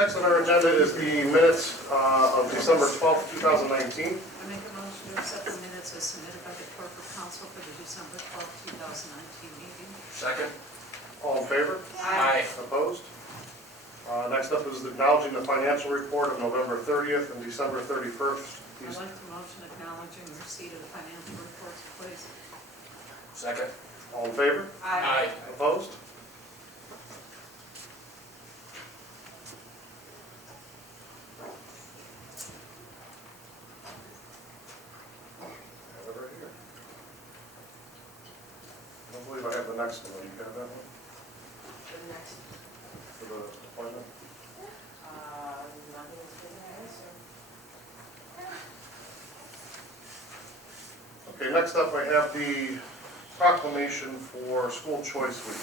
Next on our agenda is the minutes of December 12th, 2019. I make a motion to accept the minutes as submitted by the corporate council for the December 12th, 2019 meeting. Second. All in favor? Aye. Opposed? Next up is acknowledging the financial report of November 30th and December 31st. I'd like to motion acknowledging the receipt of the financial reports, please. Second. All in favor? Aye. Opposed? I have it right here. I don't believe I have the next one. You have that one The next, for the appointment? nothing is given answer. Okay, next up I have the proclamation for School Choice Week.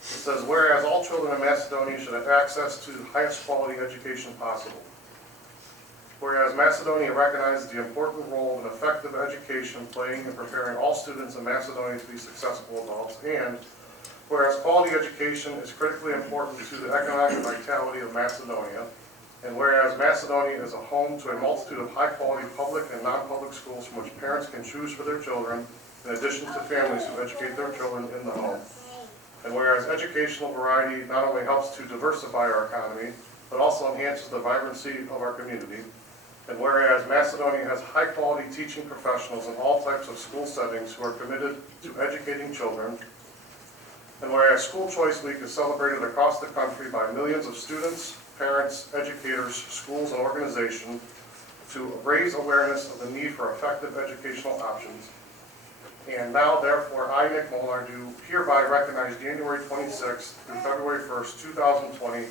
It says, whereas all children in Macedonia should have access to the highest quality education possible. Whereas Macedonia recognizes the important role of an effective education playing in preparing all students in Macedonia to be successful adults, and whereas quality education is critically important to the economic vitality of Macedonia, and whereas Macedonia is a home to a multitude of high-quality public and non-public schools from which parents can choose for their children, in addition to families who educate their children in the home. And whereas educational variety not only helps to diversify our economy, but also enhances the vibrancy of our community. And whereas Macedonia has high-quality teaching professionals in all types of school settings who are committed to educating children. And whereas School Choice Week is celebrated across the country by millions of students, parents, educators, schools, and organizations to raise awareness of the need for effective educational options. And now, therefore, I, Nick Molnar, do hereby recognize January 26th through February 1st, 2020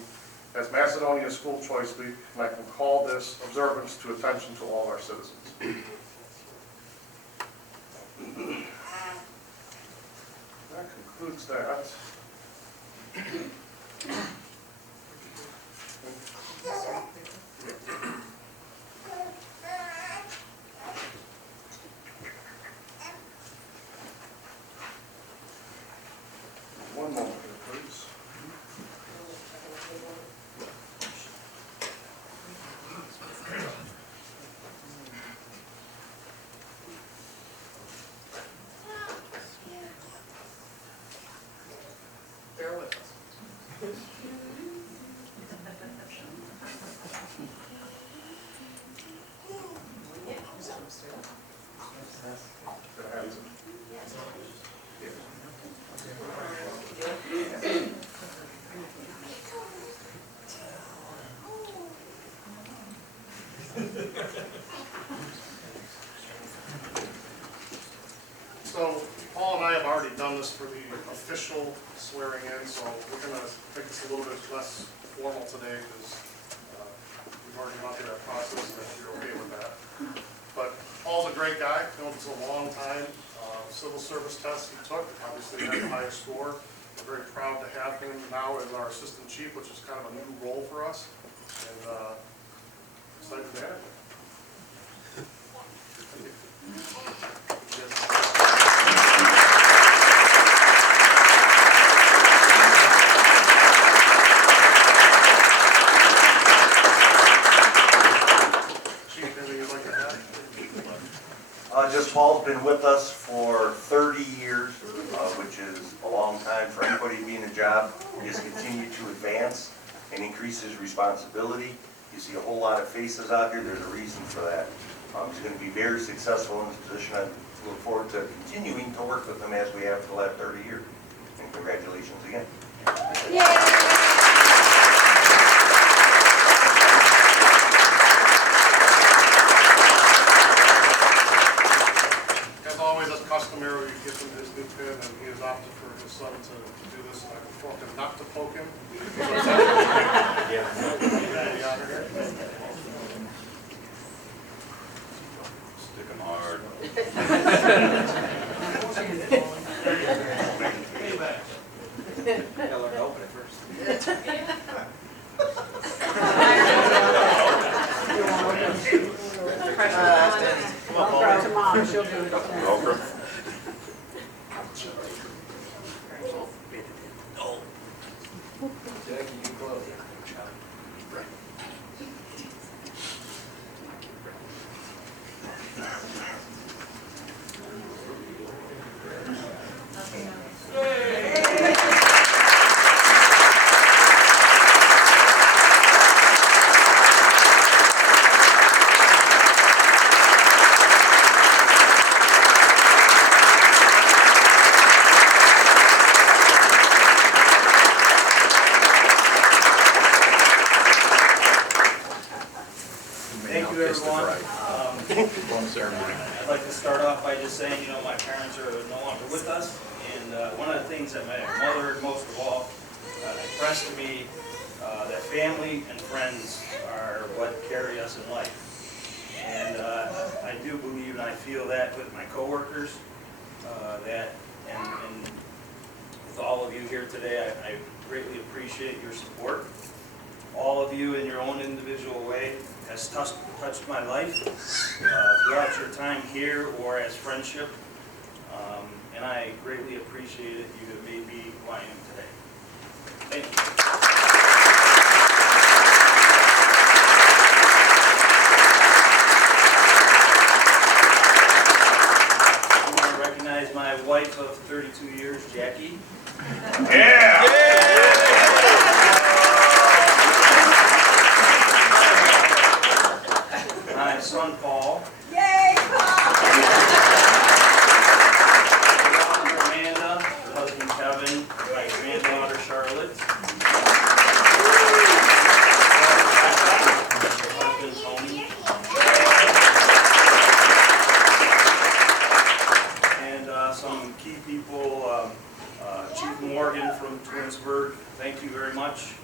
as Macedonia School Choice Week, and I can call this observance to attention to all our citizens. That concludes that. One moment here, please. Bear with us. Is it upstairs? Go ahead. So Paul and I have already done this for the official swearing in, so we're going to make this a little bit less formal today because we've already gone through that process and if you're okay with that. But Paul's a great guy, known us a long time. Civil service test he took, obviously had the highest score. We're very proud to have him now as our assistant chief, which is kind of a new role for us. And excited to have him. Chief, anything you'd like to add? Just Paul's been with us for 30 years, which is a long time for anybody to be in a job. He has continued to advance and increase his responsibility. You see a whole lot of faces out here. There's a reason for that. He's going to be very successful in this position. I look forward to continuing to work with him as we have for the last 30 years. And congratulations again. As always, as customary, we give him his new pin, and he has opted for his son to do this, and I informed him not to poke him. Any honor here? Stick 'em hard. Gotta learn to open it first. Come on, to mom, she'll do it. Welcome. Jackie, you close it. everyone. Phone ceremony. I'd like to start off by just saying, my parents are no longer with us, and one of the things that my mother most of all impressed to me, that family and friends are what carry us in life. And I do believe and I feel that with my coworkers, and with all of you here today, I greatly appreciate your support. All of you in your own individual way has touched my life throughout your time here or as friendship. And I greatly appreciate it. You have made me who I am today. Thank you. I want to recognize my wife of 32 years, Jackie. My son, Paul. Yay, My daughter, Amanda, her husband, Kevin, my granddaughter, Charlotte. Her husband, Tony. And some key people, Chief Morgan from Twinsburg, thank you very much.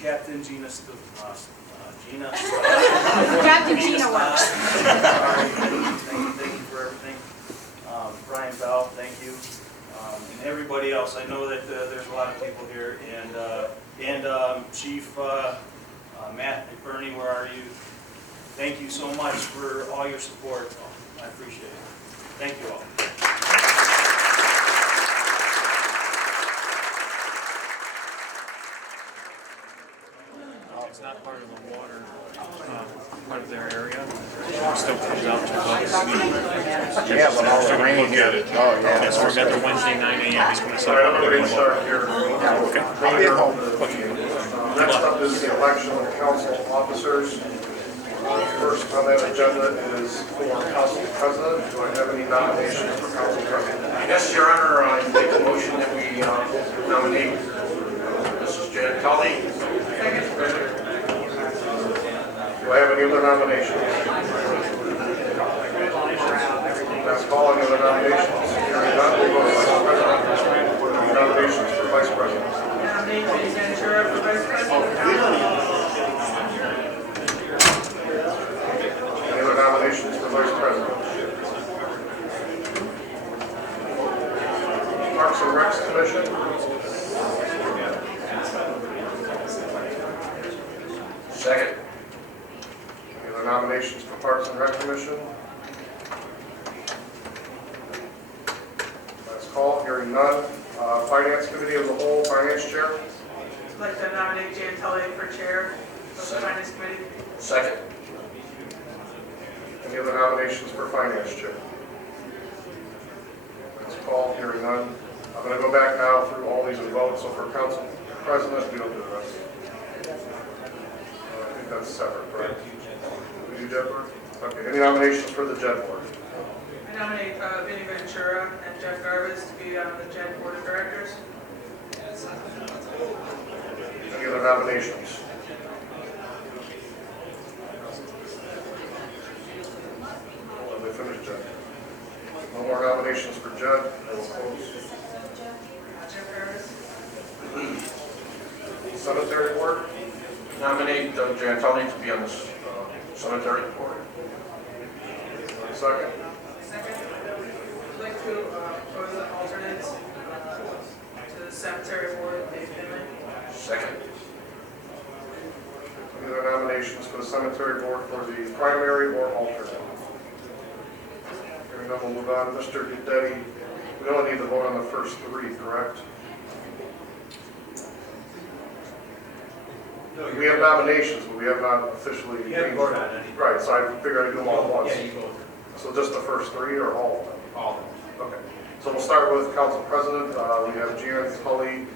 Captain Gina. Captain Gina works. Thank you for everything. Brian Bell, thank you. And everybody else, I know that there's a lot of people here. And Chief Matt McBurney, where are you? Thank you so much for all your support. I appreciate it. Thank you all. It's not part of the water, part of their area. It still comes out to us. Yeah, but all the rain. Look at it. Oh, yeah. Okay, so we're at the Wednesday 9 a.m. He's going to All start. right, I'm going to start here. Okay. I'll get home. Next up is the election of council officers. First on that agenda is for council president. Do I have any nominations for council president? Yes, Your Honor, I make a motion that we nominate Mrs. Janet Tully. Do I have any other nominations? Last call, any other nominations? Hearing none, we'll go to vice president. Nominations for vice president. Nominate Jenny Ventura for vice president. Any other nominations for vice president? Parks and Recs Commission. Second. Any other nominations for Parks and Rec Commission? Last call, hearing none. Finance Committee of the whole, Finance Chair. I'd like to nominate Jan Tully for chair of the finance committee. Second. Any other nominations for Finance Chair? Last call, hearing none. I'm going to go back now through all these and vote. So for Council President, we don't do the rest. I think that's separate, correct? We do JED Board? Okay, any nominations for the JED Board? I nominate Vinnie Ventura and Jeff Garvis to be on the JED Board of Directors. Any other nominations? Well, they finished JED. No more nominations for JED. I will close. Jeff Garvis. Cemetery Board? Nominate Janet Tully to be on this cemetery board. Second. Second. I'd like to propose an alternate to the cemetery board, Dave Finley. Second. Any other nominations for the Cemetery Board for the primary or alternate? Hearing none, we'll move on. Mr. Gudetti, we only need to vote on the first three, correct? We have nominations, but we have not officially. You haven't voted on any. Right, so I figured I'd do them all at once. Yeah, you voted. So just the first three or all of them? All of Okay. So we'll start with Council President. We have Janet Tully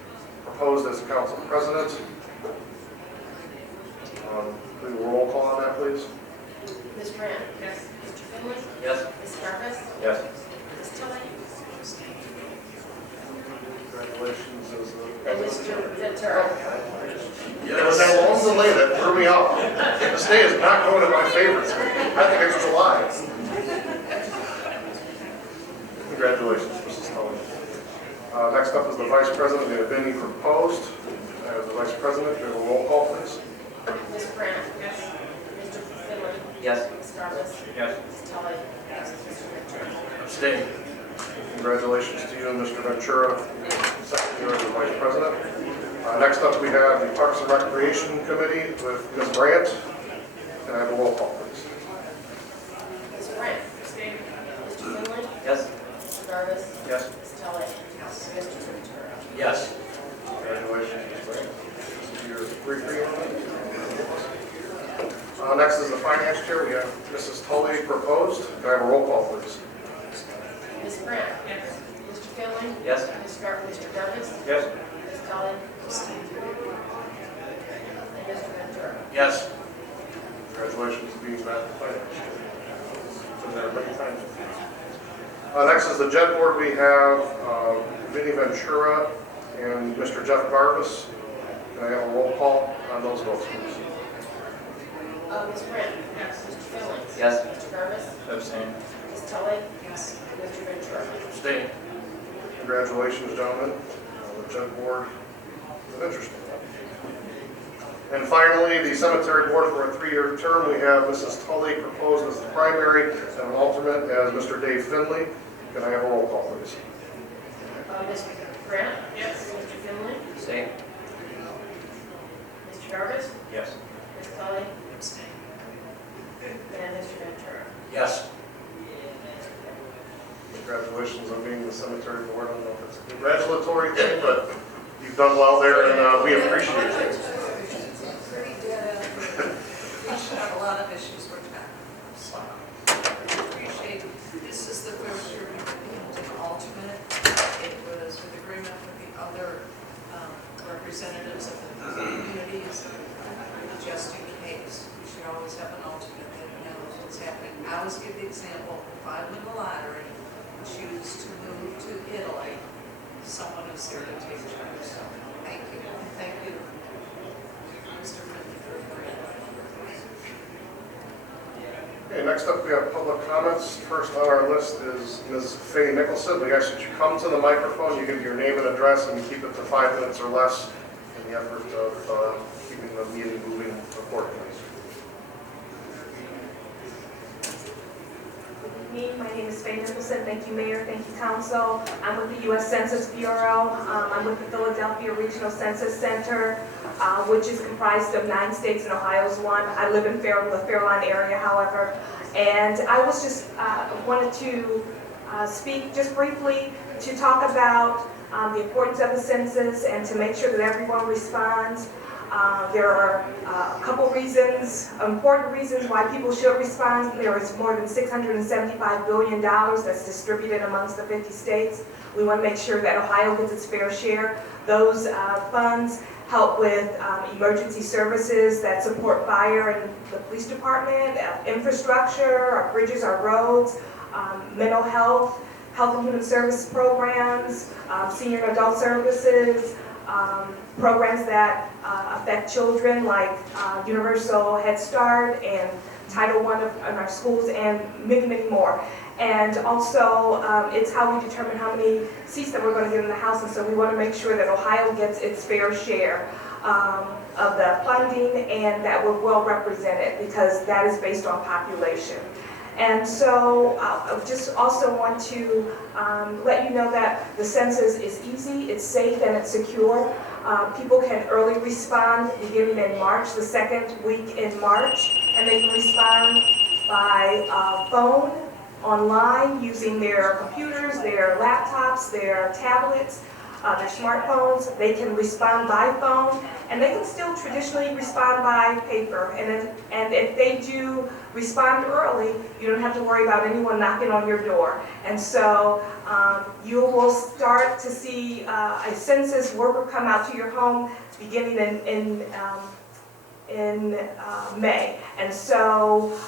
proposed as Council President. We will roll call on that, please. Ms. Grant? Yes. Mr. Finley? Yes. Ms. Garvis? Yes. Ms. Tilly? Congratulations as And Mr. Ventura? It was that long delay that threw me off. This day is not going to my favorites. I think it's July. Congratulations, Mrs. Tully. Next up is the Vice President. We have Vinnie proposed as the Vice President. Do we have a roll call, please? Ms. Grant. Yes. Mr. Finley. Yes. Ms. Jarvis. Yes. Ms. Tully. Yes. Mr. Ventura. Abstain. Congratulations to you, Mr. Ventura, Secretary as the Vice President. Next up, we have the Parks and Recreation Committee with Ms. Brandt. Can I have a roll call, please? Ms. Grant. Abstain. Mr. Finley. Yes. Mr. Jarvis. Yes. Ms. Tully. Yes. Mr. Ventura. Yes. Congratulations, Ms. Brandt. This is your briefing. Next is the Finance Chair. We have Mrs. Tully proposed. Can I have a roll call, please? Ms. Grant. Yes. Mr. Finley. Yes. Mr. Jarvis. Yes. Ms. Tully. And Mr. Ventura. Yes. Congratulations to being back to Finance Chair. Been there many times. Next is the JET Board. We have Vinnie Ventura and Mr. Jeff Garvis. Can I have a roll call on those votes, please? Ms. Grant. Yes. Mr. Finley. Yes. Mr. Jarvis. Abstain. Ms. Tully. Yes. And Mr. Ventura. Abstain. Congratulations, gentlemen. The JET Board is interesting. And finally, the Cemetery Board for a 3-year term. We have Mrs. Tully proposed as the primary and an alternate as Mr. Dave Finley. Can I have a roll call, please? Ms. Grant. Yes. Mr. Finley. Abstain. Mr. Jarvis. Yes. Ms. Tully. Abstain. And Mr. Ventura. Yes. Congratulations on being the Cemetery Board. I don't know if it's a congratulatory thing, but you've done well there, and we appreciate it. Pretty dead end. We should have a lot of issues we're tackling. So, appreciate, this is the first year we've been an alternate. It was with agreement with the other representatives of the communities, just in case. We should always have an alternate that knows what's happening. I always give the example, if I win the lottery, choose to move to Italy, someone is there to take charge. So, thank you. Thank you, Mr. Finley, for agreeing. Okay, next up we have public comments. First on our list is Ms. Faye Nicholson. We ask that you come to the microphone, you give your name and address, and you keep it to 5 minutes or less in the effort of keeping the meeting moving accordingly. My name is Faye Nicholson. Thank you, Mayor. Thank you, Council. I'm with the U.S. Census Bureau. I'm with the Philadelphia Regional Census Center, which is comprised of 9 states and Ohio's one. I live in the Fairlawn area, however. And I was just wanted to speak just briefly to talk about the importance of the census and to make sure that everyone responds. There are a couple reasons, important reasons why people should respond. There is more than $675 billion that's distributed amongst the 50 states. We want to make sure that Ohio gets its fair share. Those funds help with emergency services that support fire and the police department, infrastructure, our bridges, our roads, mental health, health and human service programs, senior and adult services, programs that affect children like Universal Head Start and Title I in our schools and many, many more. And also, it's how we determine how many seats that we're going to get in the House, and so we want to make sure that Ohio gets its fair share of the funding and that we're well represented, because that is based on population. And so I just also want to let you know that the census is easy, it's safe, and it's secure. People can early respond beginning in March, the second week in March, and they can respond by phone, online, using their computers, their laptops, their tablets, their smartphones. They can respond by phone, and they can still traditionally respond by paper. And if they do respond early, you don't have to worry about anyone knocking on your door. And so you will start to see a census worker come out to your home beginning in May. And so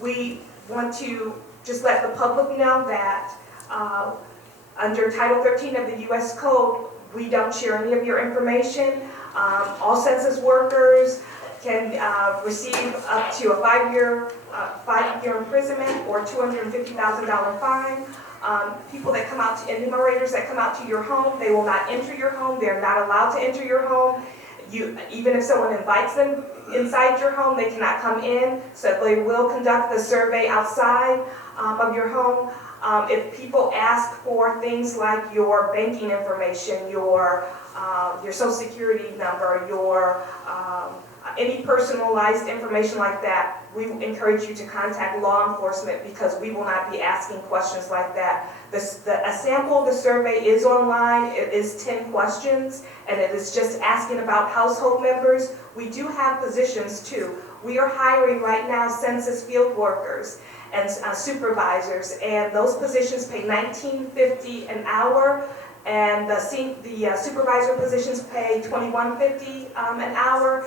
we want to just let the public know that under Title 13 of the U.S. Code, we don't share any of your information. All census workers can receive up to a five-year imprisonment or $250,000 fine. People that come out, enumerators that come out to your home, they will not enter your home. They're not allowed to enter your home. Even if someone invites them inside your home, they cannot come in. So they will conduct the survey outside of your home. If people ask for things like your banking information, your social security number, your any personalized information like that, we encourage you to contact law enforcement because we will not be asking questions like that. A sample of the survey is online. It is 10 questions, and it is just asking about household members. We do have positions too. We are hiring right now census field workers and supervisors, and those positions pay $19.50 an hour. And the supervisor positions pay $21.50 an hour.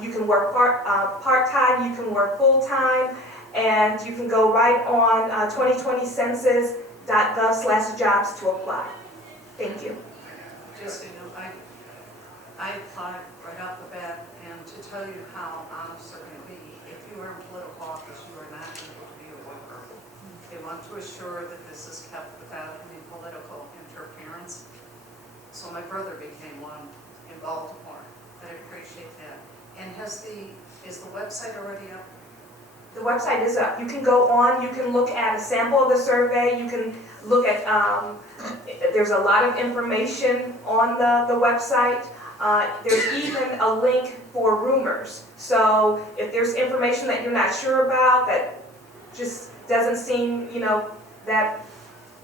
You can work part-time, you can work full-time, and you can go right on 2020census.gov/jobs to apply. Thank you. Just, I applied right off the bat, and to tell you how honest they're going to be, if you are in political office, you are not able to be a worker. They want to assure that this is kept without any political interference. So my brother became one in Baltimore, but I appreciate that. And is the website already up? The website is up. You can go on, you can look at a sample of the survey, you can look at, there's a lot of information on the website. There's even a link for rumors. So if there's information that you're not sure about, that just doesn't seem, that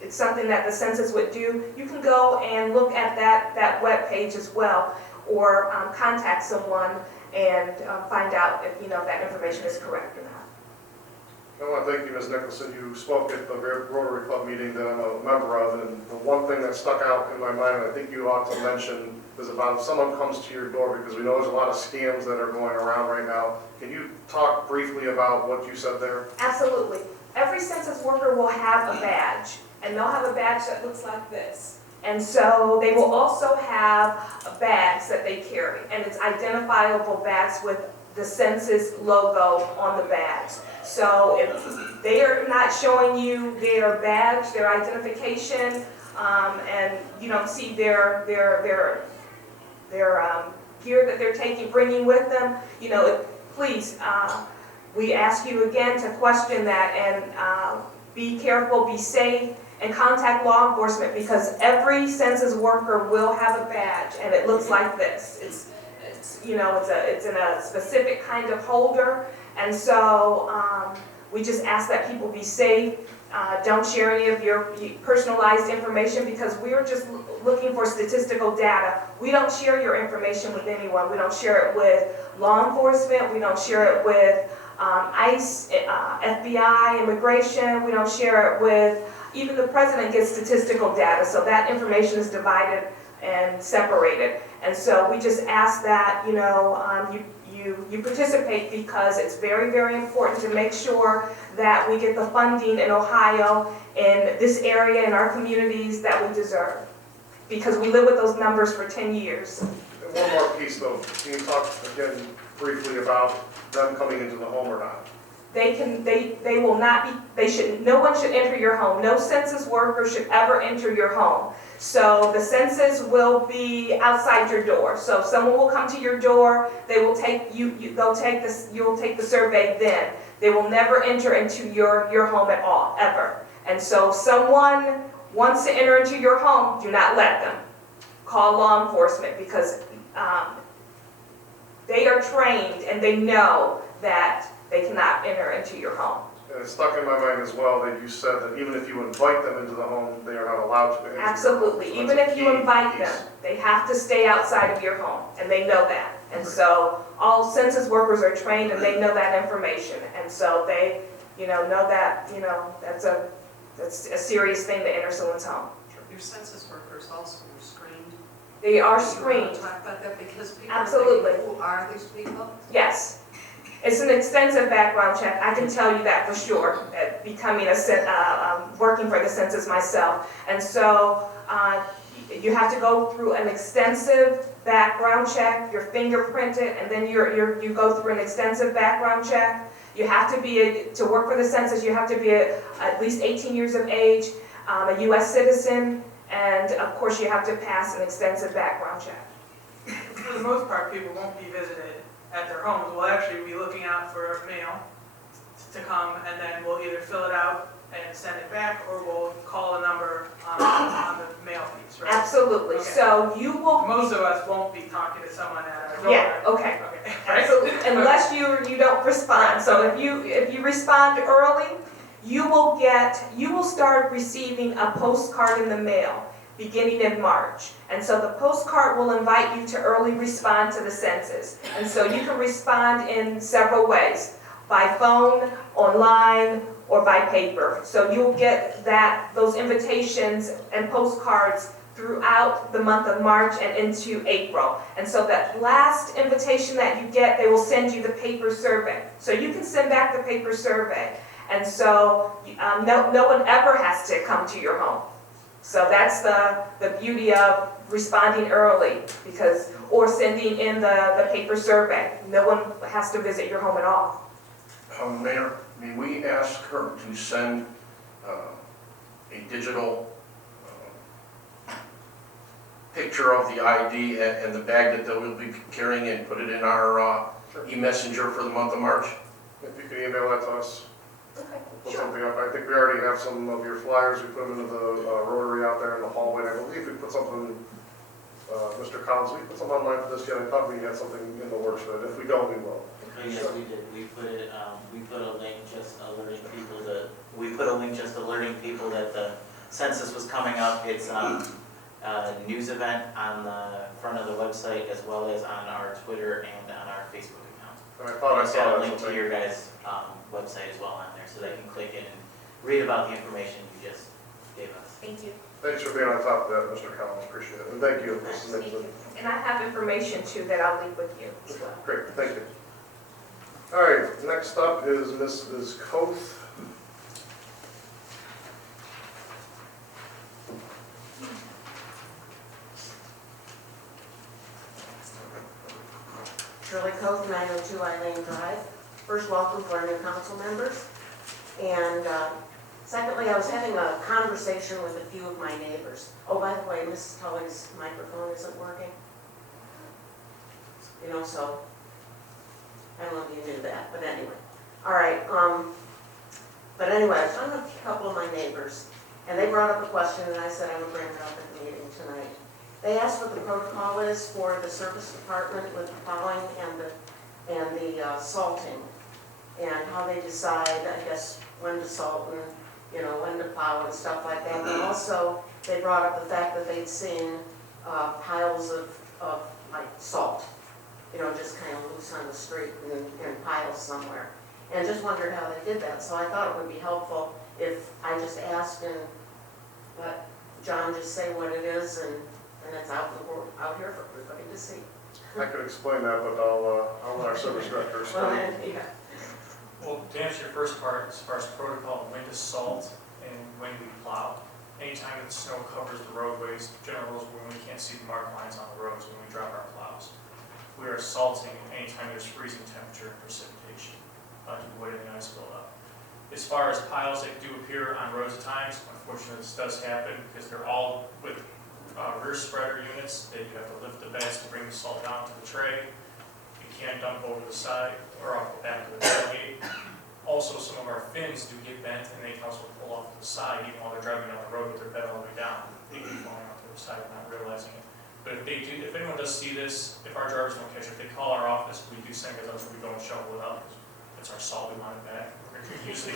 it's something that the census would do, you can go and look at that web page as well, or contact someone and find out if that information is correct or not. I want to thank you, Ms. Nicholson. You spoke at the Rotary Club meeting that I'm a member of, and the one thing that stuck out in my mind, and I think you ought to mention, is about if someone comes to your door, because we know there's a lot of scams that are going around right now. Can you talk briefly about what you said there? Absolutely. Every census worker will have a badge, and they'll have a badge that looks like this. And so they will also have bags that they carry, and it's identifiable bags with the census logo on the bags. So if they are not showing you their badge, their identification, and you don't see their gear that they're bringing with them, please, we ask you again to question that and be careful, be safe, and contact law enforcement, because every census worker will have a badge, and it looks like this. It's in a specific kind of holder, and so we just ask that people be safe. Don't share any of your personalized information, because we're just looking for statistical data. We don't share your information with anyone. We don't share it with law enforcement. We don't share it with ICE, FBI, immigration. We don't share it with, even the president gets statistical data, so that information is divided and separated. And so we just ask that you participate, because it's very, very important to make sure that we get the funding in Ohio, in this area, in our communities that we deserve, because we live with those numbers for 10 years. And one more piece though, can you talk again briefly about them coming into the home or not? They will not be, no one should enter your home. No census worker should ever enter your home. So the census will be outside your door. So someone will come to your door, they will take you'll take the survey then. They will never enter into your home at all, ever. And so if someone wants to enter into your home, do not let them. Call law enforcement, because they are trained and they know that they cannot enter into your home. And it stuck in my mind as well that you said that even if you invite them into the home, they are not allowed to enter. Absolutely. So Even if you invite them, they have to stay outside of your home, and they know that. And so all census workers are trained, and they know that information. And so they, know that, that's a serious thing to enter someone's home. Your census workers also were screened. They are You want screened. to talk about that, because people Absolutely. think, who are these people? Yes. It's an extensive background check. I can tell you that for sure, becoming working for the census myself. And so you have to go through an extensive background check, you're fingerprinted, and then you go through an extensive background check. You have to be, to work for the census, you have to be at least 18 years of age, a U.S. citizen, and of course you have to pass an extensive background check. For the most part, people won't be visited at their homes. We'll actually be looking out for mail to come, and then we'll either fill it out and send it back, or we'll call a number on the mail piece, right? Absolutely, Okay. so you will. Most of us won't be talking to someone at our door. Yeah, okay. Okay. Absolutely, unless you don't respond. So if you respond early, you will start receiving a postcard in the mail beginning in March. And so the postcard will invite you to early respond to the census. And so you can respond in several ways, by phone, online, or by paper. So you'll get those invitations and postcards throughout the month of March and into April. And so that last invitation that you get, they will send you the paper survey. So you can send back the paper survey. And so no one ever has to come to your home. So that's the beauty of responding early, or sending in the paper survey. No one has to visit your home at all. Mayor, may we ask her to send a digital picture of the ID and the bag that they will be carrying and put it in our e-messenger for the month of March? If you could email that to us, Okay, put sure. something up. I think we already have some of your flyers. We put them into the rotary out there in the hallway. I believe we put something, Mr. Collins, we put something online for this yet. I thought we had something in the works, but if we don't, we will. Yes, we did. We put a link just alerting people that the census was coming up. It's a news event on the front of the website, as well as on our Twitter and on our Facebook account. And I thought I It's saw got a that link to something. your guys' website as well on there, so they can click in and read about the information you just gave us. Thank you. Thanks for being on top of that, Mr. Collins. Appreciate it. And thank you. Thank you. And I have information too that I'll leave with you as well. Great, thank you. All right, next up is Mrs. Koth. Shirley Coth, 902 Eileen Drive. First, welcome to our new council members. And secondly, I was having a conversation with a few of my neighbors. Oh, by the way, Mrs. Tully's microphone isn't working. You know, so I don't know if you knew that, but anyway. All right, but anyway, I was talking to a couple of my neighbors, and they brought up a question, and I said I would bring it up at the meeting tonight. They asked what the protocol is for the service department with the plowing and the salting, and how they decide, I guess, when to salt and, you know, when to plow and stuff like that. But also, they brought up the fact that they'd seen piles of like salt, you know, just kind of loose on the street in piles somewhere. And just wondered how they did that. So I thought it would be helpful if I just asked and let John just say what it is, and it's out here for everybody to see. I could explain that, but I'll let our service director Well, explain. yeah. Well, to answer your first part, as far as protocol, when to salt and when we plow. Anytime that snow covers the roadways, general rules when we can't see the mark lines on the roads when we drop our plows. We are salting anytime there's freezing temperature and precipitation to avoid any ice buildup. As far as piles that do appear on roads at times, unfortunately this does happen because they're all with rear spreader units that you have to lift the beds to bring the salt down to the tray. You can't dump over the side or off the back of the tailgate. Also, some of our fins do get bent and they can also pull off to the side even while they're driving down the road with their bed all the way down. They can be falling off to the side and not realizing it. But if anyone does see this, if our drivers don't catch it, if they call our office, we do send guys out so we don't shovel it up. It's our salt, we want it back. Usually,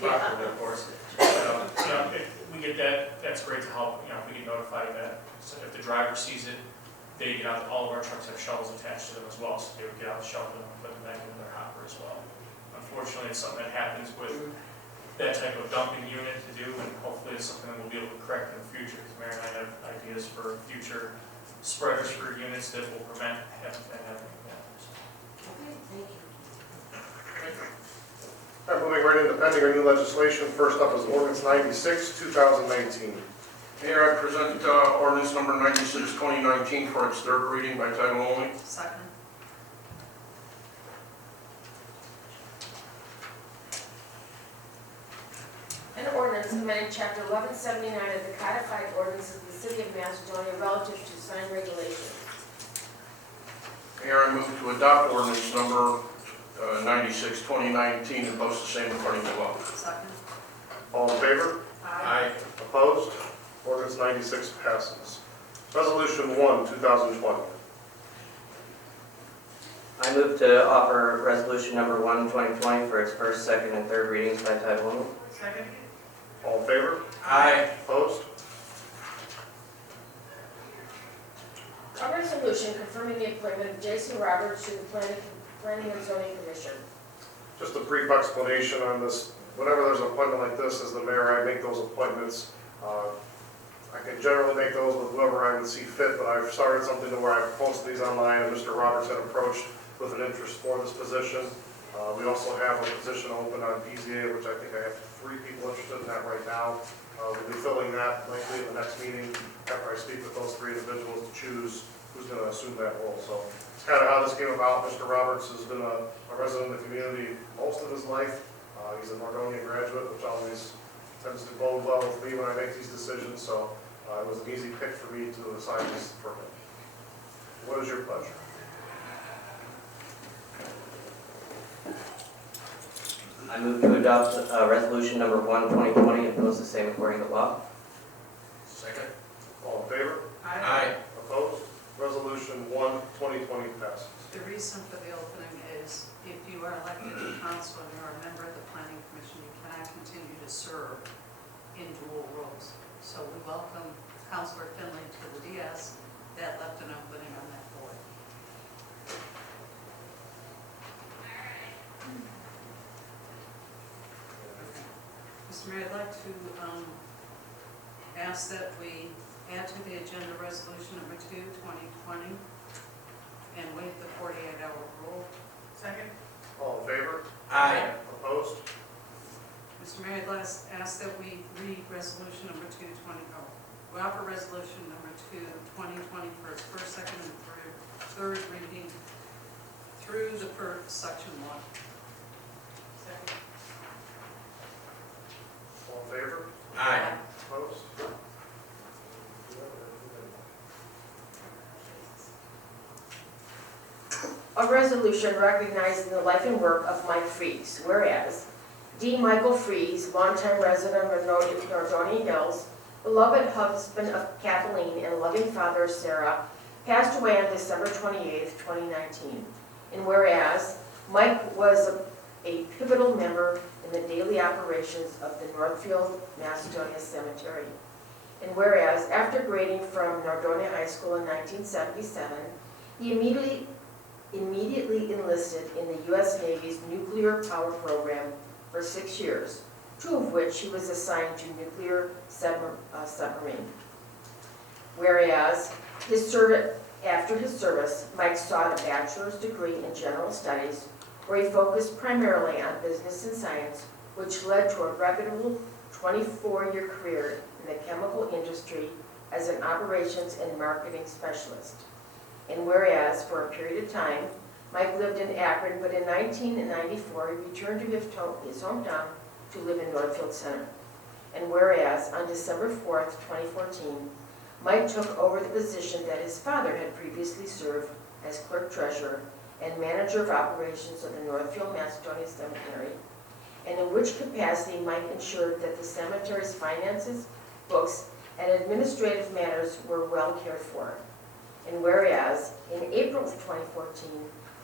properly, of course. But, you know, if we get that, that's great to help, you know, if we get notified of that. So if the driver sees it, they get out, all of our trucks have shovels attached to them as well, so they would get out, shovel them, and put them back in their hopper as well. Unfortunately, it's something that happens with that type of dumping unit to do, and hopefully it's something that we'll be able to correct in the future, because Mayor and I have ideas for future spreaders for units that will prevent that happening again. Okay, thank you. All right, moving right into pending or new legislation. First up is ordinance 96, 2019. Mayor, I present ordinance number 96, 2019 for its third reading by title only. Second. An ordinance amending chapter 1179 of the codified ordinances of the city of Macedonia relative to sign regulations. Mayor, I move to adopt ordinance number 96, 2019 and post the same according to law. Second. All in favor? Aye. Opposed? Ordinance 96 passes. Resolution 1, 2020. I move to offer resolution number 1, 2020 for its first, second, and third readings by title only. Second? All in favor? Aye. Opposed? A resolution confirming the appointment of J.C. Roberts to the Planning and Zoning Commission. Just a brief explanation on this. Whenever there's an appointment like this, as the mayor, I make those appointments. I can generally make those with whoever I would see fit, but I've started something to where I've posted these online, and Mr. Roberts had approached with an interest for this position. We also have a position open on PZA, which I think I have 3 people interested in that right now. We'll be filling that likely at the next meeting after I speak with those 3 individuals to choose who's going to assume that role. So it's kind of how this came about. Mr. Roberts has been a resident of the community most of his life. He's a Macedonia graduate, which always tends to bode well with me when I make these decisions. So it was an easy pick for me to assign this for him. What is your pleasure? I move to adopt resolution number 1, 2020 and post the same according to law. Second. All in favor? Aye. Opposed? Resolution 1, 2020 passes. The reason for the opening is if you are elected to council and you are a member of the planning commission, you cannot continue to serve in dual roles. So we welcome Councilor Finley to the DS that left an opening on that board. Mr. Mayor, I'd like to ask that we add to the agenda resolution number 2, 2020, and waive the 48-hour rule. Second? All in favor? Aye. Opposed? Mr. Mayor, I'd ask that we read resolution number 2, 20, we offer resolution number 2, 2020 for its first, second, and third reading through the section 1. Second. All in favor? Aye. Opposed? A resolution recognizing the life and work of Mike Fries, whereas D. Michael Fries, longtime resident of Nordonia Hills, beloved husband of Kathleen and loving father of Sarah, passed away on December 28, 2019. And whereas Mike was a pivotal member in the daily operations of the Northfield, Macedonia Cemetery. And whereas after grading from Nordonia High School in 1977, he immediately enlisted in the U.S. Navy's nuclear power program for 6 years, 2 of which he was assigned to nuclear submarine. Whereas after his service, Mike sought a bachelor's degree in general studies, where he focused primarily on business and science, which led to a reputable 24-year career in the chemical industry as an operations and marketing specialist. And whereas, for a period of time, Mike lived in Akron, but in 1994 he returned to his hometown to live in Northfield Center. And whereas, on December 4th, 2014, Mike took over the position that his father had previously served as clerk-treasurer and manager of operations of the Northfield Macedonia Cemetery, and in which capacity Mike ensured that the cemetery's finances, books, and administrative matters were well cared for. And whereas, in April of 2014,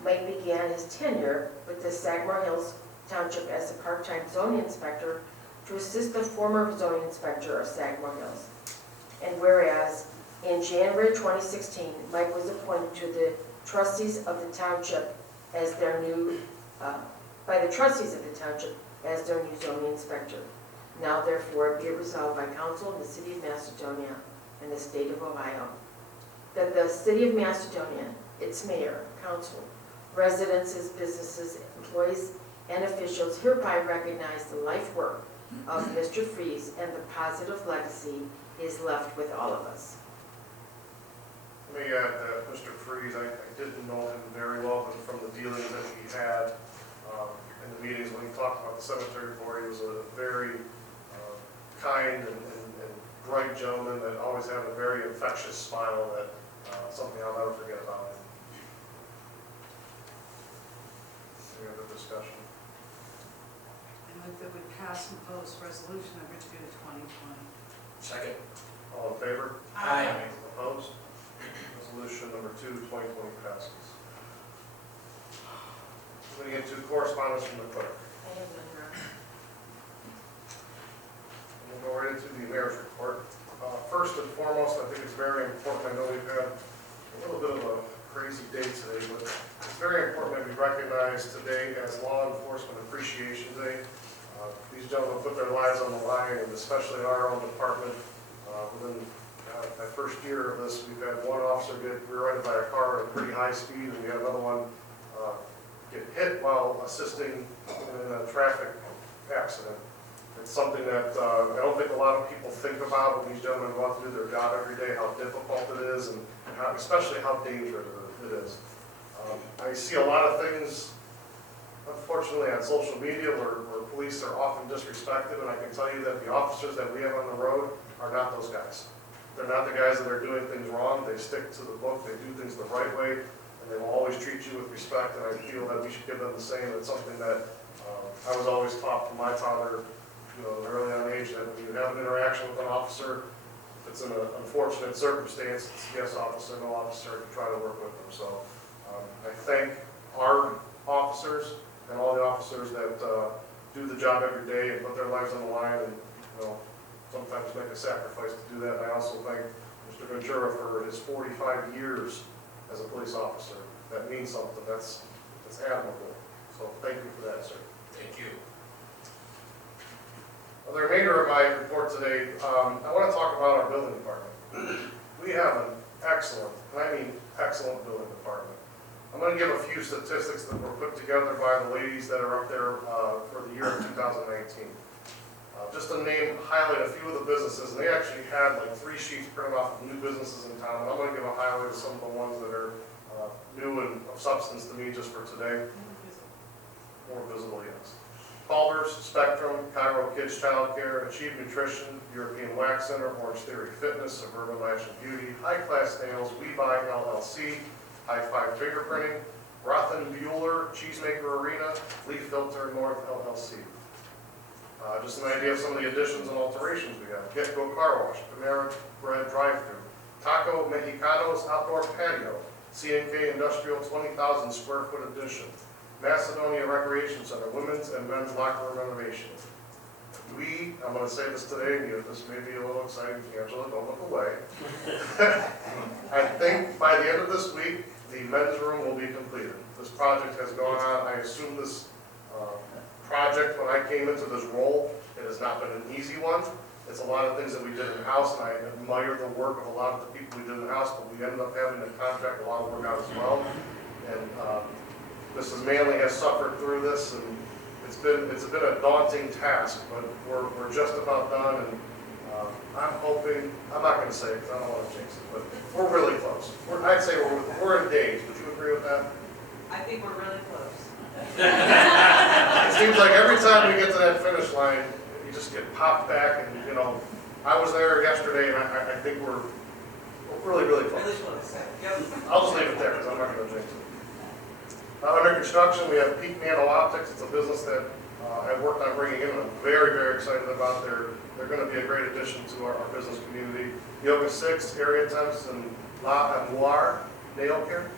Mike began his tenure with the Sagamore Hills Township as a part-time zoning inspector to assist the former zoning inspector of Sagamore Hills. And whereas, in January 2016, Mike was appointed to the trustees of the township as their new, by the trustees of the township as their new zoning inspector. Now therefore be it resolved by council in the city of Macedonia and the state of Ohio, that the city of Macedonia, its mayor, council, residences, businesses, employees, and officials hereby recognize the life work of Mr. Fries and the positive legacy is left with all of us. Let me add that Mr. Freeze, I didn't know him very well, but from the dealings that he had in the meetings when he talked about the cemetery board, he was a very kind and bright gentleman that always had a very infectious smile that something I'll never forget about him. Any other discussion? I move that we pass and post resolution number 2, 2020. Second. All in favor? Aye. Opposed? Resolution number 2, 2020 passes. Moving into correspondence from the clerk. I have none, Ron. We'll go right into the mayor's report. First and foremost, I think it's very important, I know we've had a little bit of a crazy day today, but it's very important that we recognize today as Law Enforcement Appreciation Day. These gentlemen put their lives on the line, and especially in our own department. Within my first year of this, we've had one officer get rear-ended by a car at a pretty high speed, and we had another one get hit while assisting in a traffic accident. It's something that I don't think a lot of people think about when these gentlemen go out to do their job every day, how difficult it is, and how, especially how dangerous it is. I see a lot of things, unfortunately, on social media where police are often disrespected, and I can tell you that the officers that we have on the road are not those guys. They're not the guys that are doing things wrong. They stick to the book. They do things the right way, and they will always treat you with respect, and I feel that we should give them the same. It's something that I was always taught from my father, early on age, that when you have an interaction with an officer, if it's in an unfortunate circumstance, it's yes officer, no officer, to try to work with them. So I thank our officers and all the officers that do the job every day and put their lives on the line and, sometimes make a sacrifice to do that. And I also thank Mr. Ventura for his 45 years as a police officer. That means something. That's admirable. So thank you for that, sir. Thank you. Well, the remainder of my report today, I want to talk about our building department. We have an excellent, and I mean excellent building department. I'm going to give a few statistics that were put together by the ladies that are up there for the year of 2019. Just to highlight a few of the businesses, and they actually had like 3 sheets printed off of new businesses in town. And I'm going to give a highlight of some of the ones that are new and of substance to me just for today. More visible, yes. Culver's, Spectrum, Cairo Kids Child Care, Achieve Nutrition, European Wax Center, Orange Theory Fitness, Suburban Lash and Beauty, High Class Nails, We Buy LLC, High Five Fingerprinting, Rothen Bueller, Cheesemaker Arena, Leaf Filter North LLC. Just an idea of some of the additions and alterations we got. Get Go Car Wash, Panera Bread Drive-Thru, Taco Mexicanos Outdoor Patio, C&K Industrial 20,000 square foot addition, Macedonia Recreation Center, women's and men's locker room renovation. I'm going to say this today, and this may be a little exciting, Angela, don't look away. I think by the end of this week, the men's room will be completed. This project has gone on, I assume this project, when I came into this role, it has not been an easy one. It's a lot of things that we did in-house, and I admire the work of a lot of the people we did in-house, but we ended up having to contract a lot of work out as well. And Mrs. Manley has suffered through this, and it's been a daunting task, but we're just about done, and I'm hoping, I'm not going to say it because I don't want to jinx it, but we're really close. I'd say we're in days. Would you agree with that? I think we're really close. It seems like every time we get to that finish line, you just get popped back, and I was there yesterday, and I think we're really, really close. I just want to say, yep. I'll just leave it there because I'm not going to jinx it. Under construction, we have Peak Nano Optics. It's a business that I've worked on bringing in, and I'm very, very excited about. They're going to be a great addition to our business community. Yoga 6, Area Temps, and La Amour Nail Care.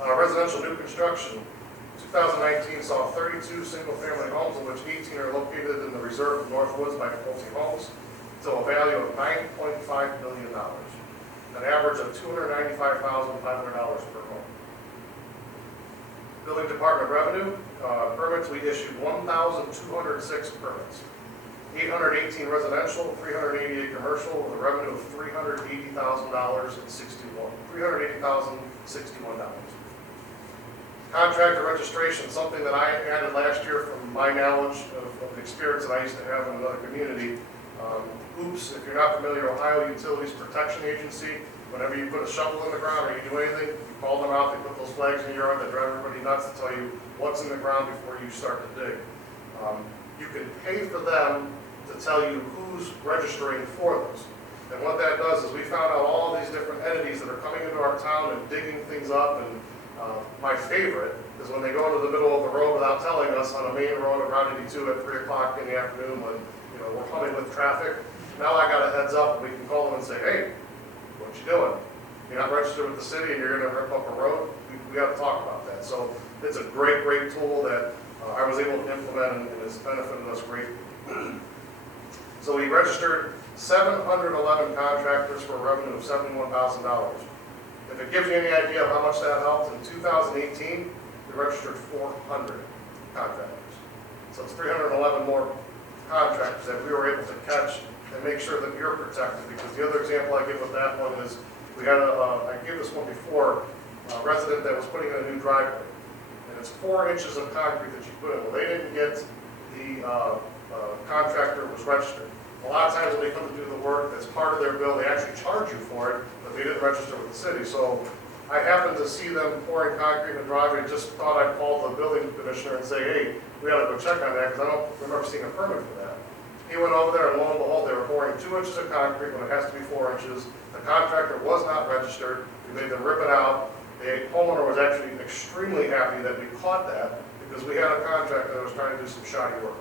Residential new construction. 2019 saw 32 single-family homes, of which 18 are located in the reserve of Northwoods by Pulte Homes, to a value of $9.5 million, an average of $295,500 per home. Building Department revenue, permits, we issued 1,206 permits, 818 residential, 388 commercial, with a revenue of $380,061. Contractor registration, something that I added last year from my knowledge of the experience that I used to have in another community. hoops. If you're not familiar, Ohio Utilities Protection Agency, whenever you put a shovel in the ground or you do anything, you call them out, they put those flags in your yard that drive everybody nuts to tell you what's in the ground before you start to dig. You can pay for them to tell you who's registering for those. And what that does is we found out all these different entities that are coming into our town and digging things up. And my favorite is when they go into the middle of the road without telling us on a main road at Route 82 at 3 o'clock in the afternoon when we're humming with traffic. Now I got a heads up, and we can call them and say, hey, what you doing? You're not registered with the city and you're gonna rip up a road? We gotta talk about that. So it's a great, great tool that I was able to implement and has benefited us greatly. So we registered 711 contractors for a revenue of $71,000. If it gives you any idea of how much that helped, in 2018, we registered 400 contractors. So it's 311 more contractors that we were able to catch and make sure that you're protected. Because the other example I give with that one is, we had I gave this one before, a resident that was putting in a new driveway. And it's 4 inches of concrete that you put in. Well, they didn't get the contractor was registered. A lot of times when they come to do the work, that's part of their bill, they actually charge you for it, but they didn't register with the city. So I happened to see them pouring concrete in the driveway and just thought I'd call the building commissioner and say, hey, we gotta go check on that because I don't remember seeing a permit for that. He went over there and lo and behold, they were pouring 2 inches of concrete when it has to be 4 inches. The contractor was not registered. We made them rip it out. The homeowner was actually extremely happy that we caught that because we had a contractor that was trying to do some shoddy work.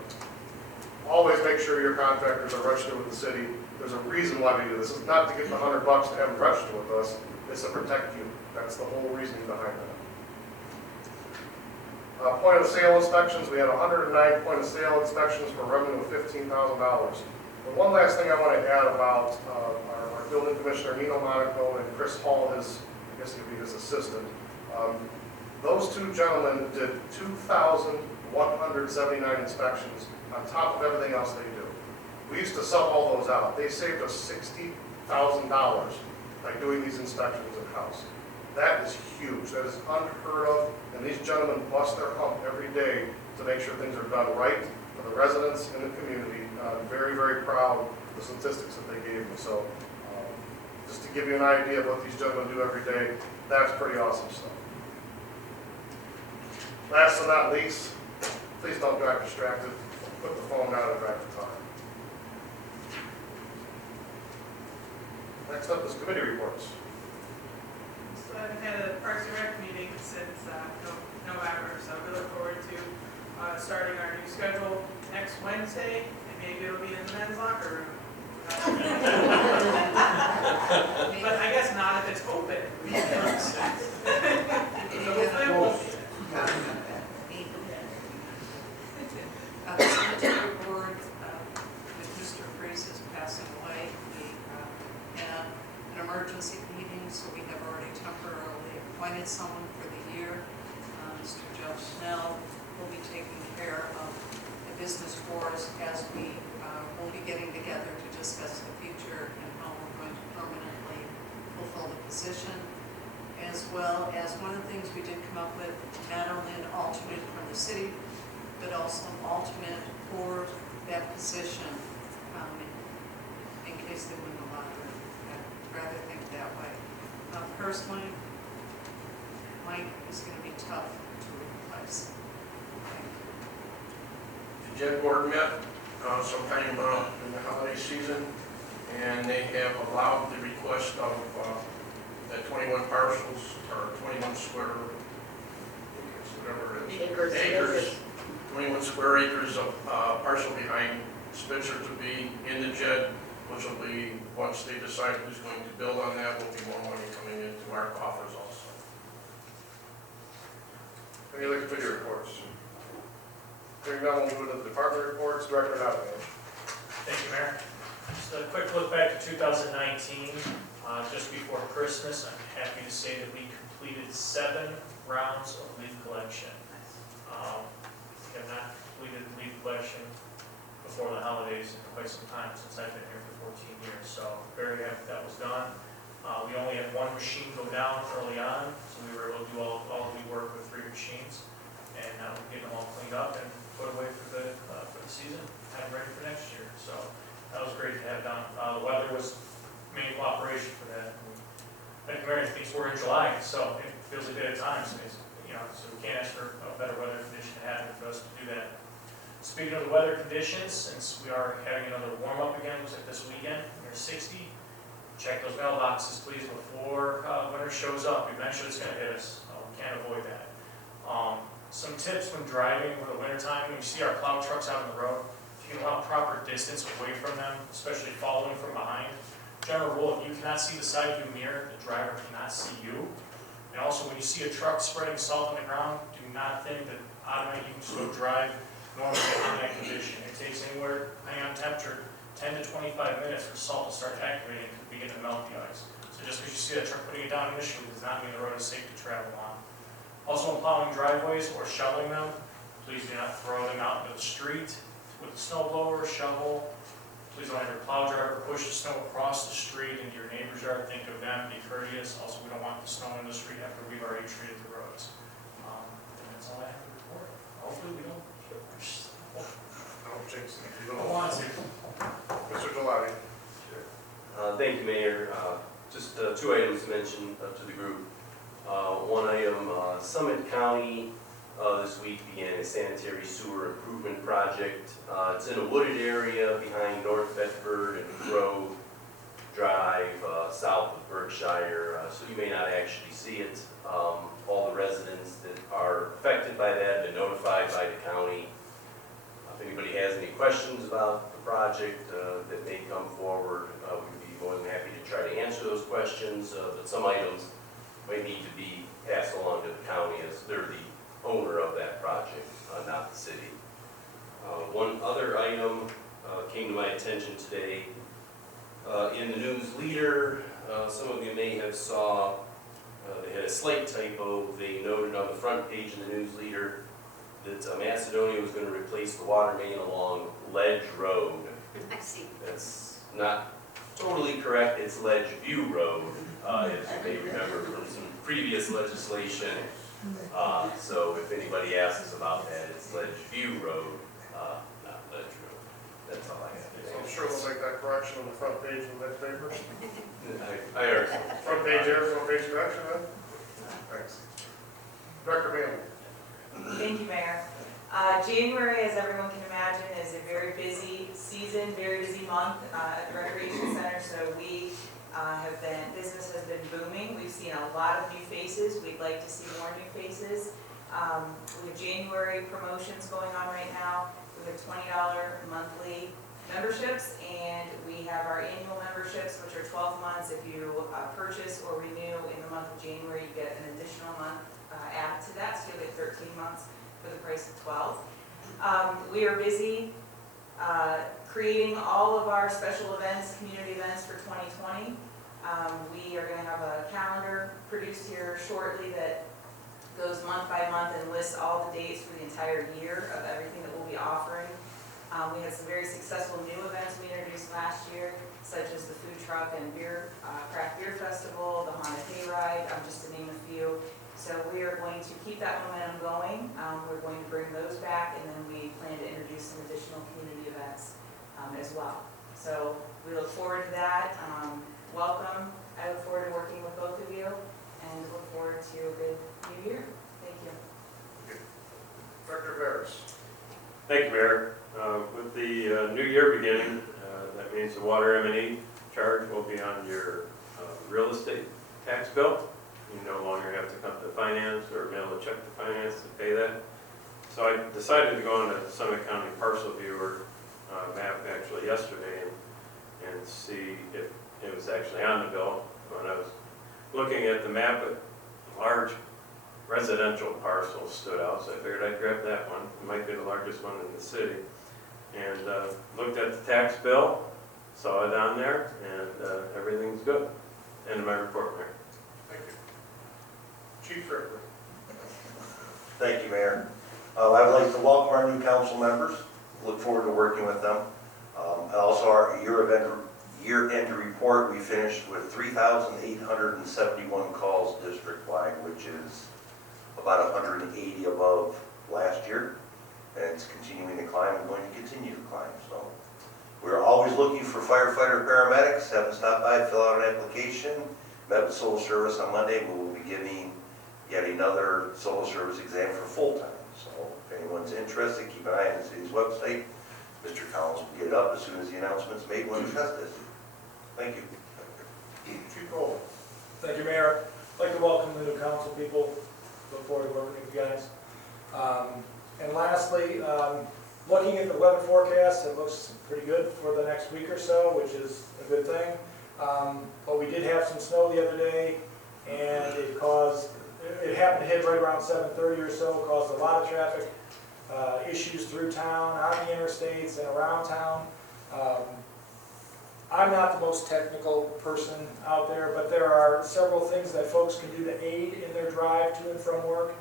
Always make sure your contractors are registered with the city. There's a reason why we do this. It's not to get the $100 to have them register with us. It's to protect you. That's the whole reasoning behind that. Point of sale inspections, we had 109 point of sale inspections for a revenue of $15,000. But one last thing I want to add about our building commissioner, Nino Monaco, and Chris Hall, I guess he'd be his assistant. Those two gentlemen did 2,179 inspections on top of everything else they do. We used to sub all those out. They saved us $60,000 by doing these inspections in-house. That is huge. That is unheard of. And these gentlemen bust their hump every day to make sure things are done right for the residents in the community. I'm very, very proud of the statistics that they gave me. So just to give you an idea of what these gentlemen do every day, that's pretty awesome stuff. Last but not least, please don't drive distracted. Put the phone down and drive the car. Next up is committee reports. So I haven't had a Parks and Rec meeting since November, so we look forward to starting our new schedule next Wednesday, and maybe it'll be in the men's locker room. But I guess not if it's open. The cemetery board, with Mr. Freese's passing away, we had an emergency meeting, so we have already temporarily appointed someone for the year. Mr. Jeff Schnell will be taking care of the business for us as we will be getting together to discuss the future and how we're going to permanently fulfill the position. As well as one of the things we did come up with, not only an alternate from the city, but also an alternate for that position in case they win the lottery. I'd rather think that way. Personally, Mike is going to be tough to replace. The JED board met sometime in the holiday season, and they have allowed the request of that 21 parcels, or 21 square, whatever it is. Acres. 21 square acres of parcel behind Spitzer to be in the JED, which will be, once they decide who's going to build on that, will be more money coming into our coffers also. Any other committee reports? Hearing none, we'll move to the department reports. Director Navin. Thank you, Mayor. Just a quick look back to 2019. Just before Christmas, I'm happy to say that we completed 7 rounds of leaf collection. We have not completed leaf collection before the holidays in quite some time, since I've been here for 14 years. So very happy that was done. We only had 1 machine go down early on, so we were able to do all the work with 3 machines. And now we're getting them all cleaned up and put away for the season, and ready for next year. So That was great to have done. The weather was main cooperation for that. And Mary thinks we're in July, so it feels like dead times. You know, so we can't ask for a better weather condition to happen for us to do that. Speaking of the weather conditions, since we are having another warm up again, looks like this weekend, near 60. Check those mailboxes, please, before winter shows up. Eventually, it's going to hit us. We can't avoid that. Some tips when driving over the winter time: when you see our plow trucks out on the road, if you can allow proper distance away from them, especially following from behind. General rule: if you cannot see the side view mirror, the driver cannot see you. And also, when you see a truck spreading salt on the ground, do not think that automatically you can just go drive normally in that condition. It takes anywhere, depending on temperature, 10 to 25 minutes for salt to start activating to begin to melt the ice. So just because you see that truck putting it down initially does not mean the road is safe to travel on. Also, when plowing driveways or shoveling them, please do not throw them out into the street with a snow blower or shovel. Please don't have your plow driver push the snow across the street into your neighbor's yard. Think of them, be courteous. Also, we don't want the snow in the street after we've already treated the roads. And that's all I have to report. Hopefully we don't. Don't jinx it. You I don't want want to. Mr. Delotti. Thank you, Mayor. Just two items to mention to the group. One item, Summit County this week began a sanitary sewer improvement project. It's in a wooded area behind North Bedford and Grove Drive, south of Berkshire, so you may not actually see it. All the residents that are affected by that have been notified by the county. If anybody has any questions about the project that may come forward, we'd be more than happy to try to answer those questions, but some items may need to be passed along to the county as they're the owner of that project, not the city. One other item came to my attention today. In the News Leader, some of you may have saw, they had a slight typo. They noted on the front page of the News Leader that Macedonia was going to replace the water main along Ledge Road. I see. That's not totally correct. It's Ledge View Road, as you may remember from some previous legislation. So if anybody asks about that, it's Ledge View Road, not Ledge Road. That's all I have So I'm today. sure we'll make that correction on the front page of the next paper. I heard. Front page there, front page correction, then? Thanks. Director Manley. Thank you, Mayor. January, as everyone can imagine, is a very busy season, very busy month at the Recreation Center. So business has been booming. We've seen a lot of new faces. We'd like to see more new faces. We have January promotions going on right now. We have $20 monthly memberships, and we have our annual memberships, which are 12 months. If you purchase or renew in the month of January, you get an additional month added to that, so you'll get 13 months for the price of 12. We are busy creating all of our special events, community events for 2020. We are going to have a calendar produced here shortly that goes month by month and lists all the dates for the entire year of everything that we'll be offering. We had some very successful new events we introduced last year, such as the food truck and craft beer festival, the Honda Hayride, just to name a few. So we are going to keep that momentum going. We're going to bring those back, and then we plan to introduce some additional community events as well. So we look forward to that. Welcome. I look forward to working with both of you, and look forward to a good new year. Thank you. Director Barris. Thank you, Mayor. With the new year beginning, that means the water M&E charge will be on your real estate tax bill. You no longer have to come to finance or mail a check to finance to pay that. So I decided to go on the Summit County Parcel Viewer map actually yesterday and see if it was actually on the bill. When I was looking at the map, a large residential parcel stood out, so I figured I'd grab that one. It might be the largest one in the city. And looked at the tax bill, saw it on there, and everything's good. End of my report, Mayor. Thank you. Chief Ripley. Thank you, Mayor. I'd like to welcome our new council members. Look forward to working with them. Also, our year-end report, we finished with 3,871 calls district-wide, which is about 180 above last year. And it's continuing to climb and going to continue to climb. So We're always looking for firefighter paramedics. Have them stop by, fill out an application. Met with Civil Service on Monday. We will be giving yet another Civil Service exam for full-time. So if anyone's interested, keep an eye on the city's website. Mr. Collins will get it up as soon as the announcement's made when the test is. Thank you. Chief Cole. Thank you, Mayor. I'd like to welcome the new council people. Look forward to working with you guys. And lastly, looking at the weather forecast, it looks pretty good for the next week or so, which is a good thing. But we did have some snow the other day, and it happened to hit right around 7:30 or so, caused a lot of traffic issues through town, on the interstates, and around town. I'm not the most technical person out there, but there are several things that folks can do to aid in their drive to and from work.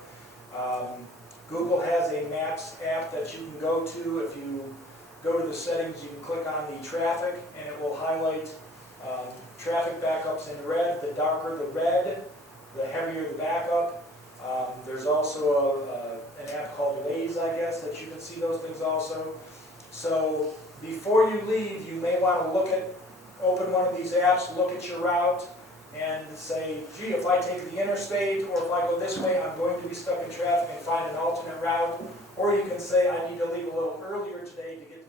Google has a Maps app that you can go to. If you go to the settings, you can click on the traffic, and it will highlight traffic backups in red. The darker the red, the heavier the backup. There's also an app called Waze, I guess, that you can see those things also. So before you leave, you may want to open one of these apps, look at your route, and say, gee, if I take the interstate, or if I go this way, I'm going to be stuck in traffic, and find an alternate route. Or you can say, I need to leave a little earlier today to get